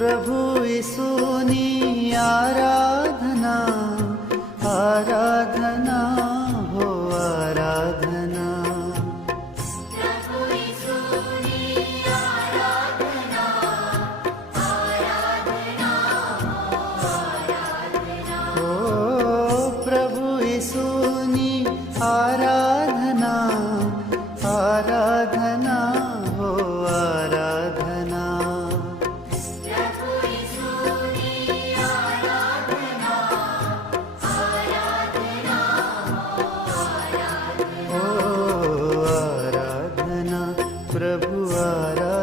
प्रभु यीशुनी आराधना, आराधना हो आराधना। प्रभु यीशुनी आराधना, आराधना हो आराधना। ओ प्रभु यीशुनी आराधना, आराधना हो आराधना। प्रभु यीशुनी आराधना, आराधना हो आराधना। ओ आराधना प्रभु आराधना।